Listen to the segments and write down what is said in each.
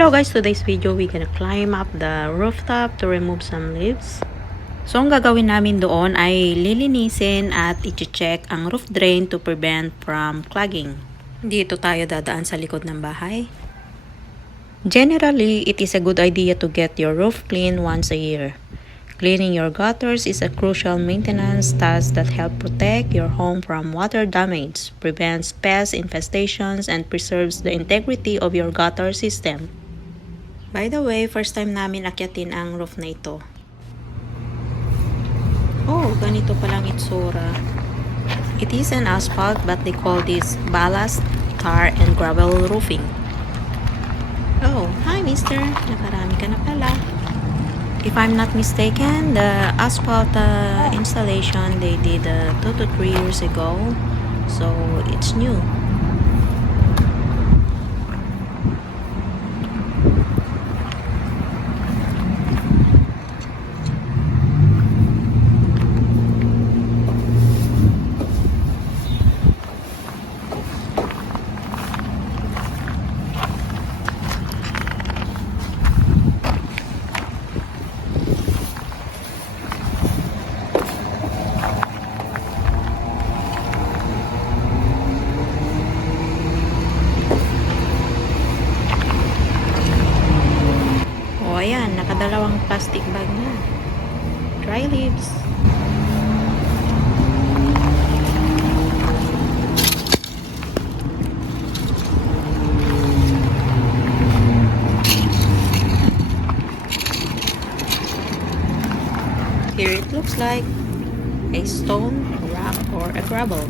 Hello guys, today's video we're gonna climb up the rooftop to remove some leaves. So ang gagawin namin doon ay lilinisin at i-check ang roof drain to prevent from clogging. Dito tayo dadaan sa likod ng bahay. Generally, it is a good idea to get your roof clean once a year. Cleaning your gutters is a crucial maintenance task that helps protect your home from water damage, prevents pest infestations, and preserves the integrity of your gutter system. By the way, first time namin akyatin ang roof na ito. Oh, ganito palang itsura. It is an asphalt but they call this ballast, tar, and gravel roofing. Oh, hi mister. Nakarami ka na pala. If I'm not mistaken, the asphalt installation they did 2 to 3 years ago, so it's new. Ayan, nakadalawang plastic bag na. Dry leaves. Here it looks like a stone, a rock, or a gravel.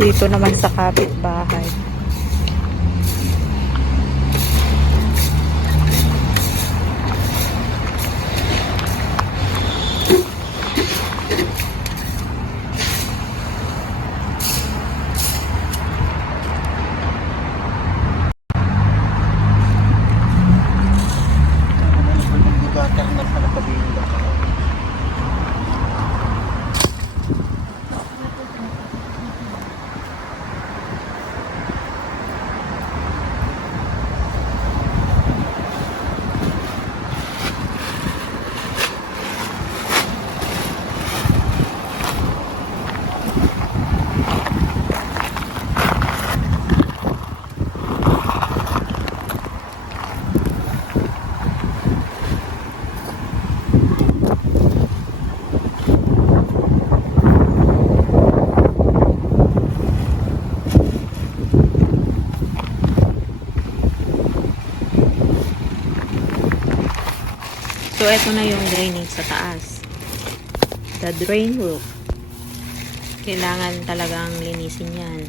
Dito naman sa kapitbahay. So, ito na yung drainage sa taas. The drain roof. Kailangan talagang linisin yan.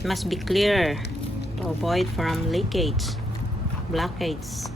It must be clear to avoid from leakage, blockage.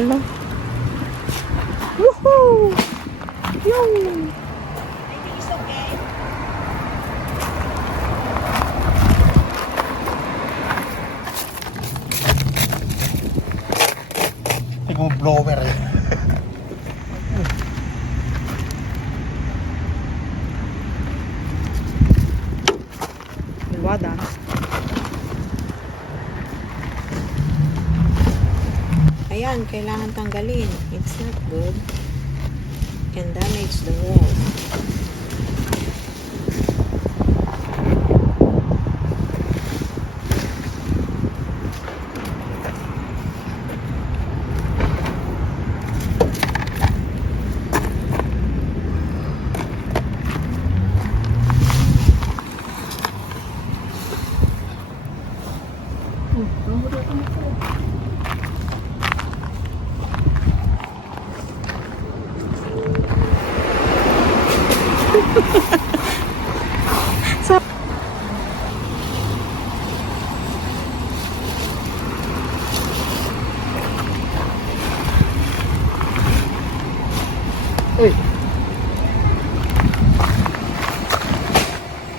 Hala. Woohoo! Yung! May mga blower eh. Wada. Ayan, kailangan tanggalin. It's not good. Can damage the walls. Uy!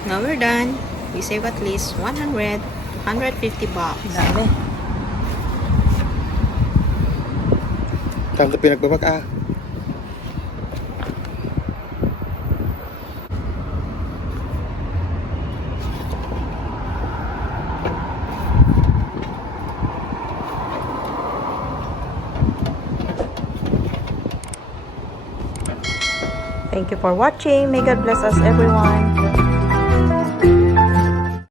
Now we're done. We save at least 100, 150 bucks. Dami. Saan ito pinagbabag ah? Thank you for watching. May God bless us everyone.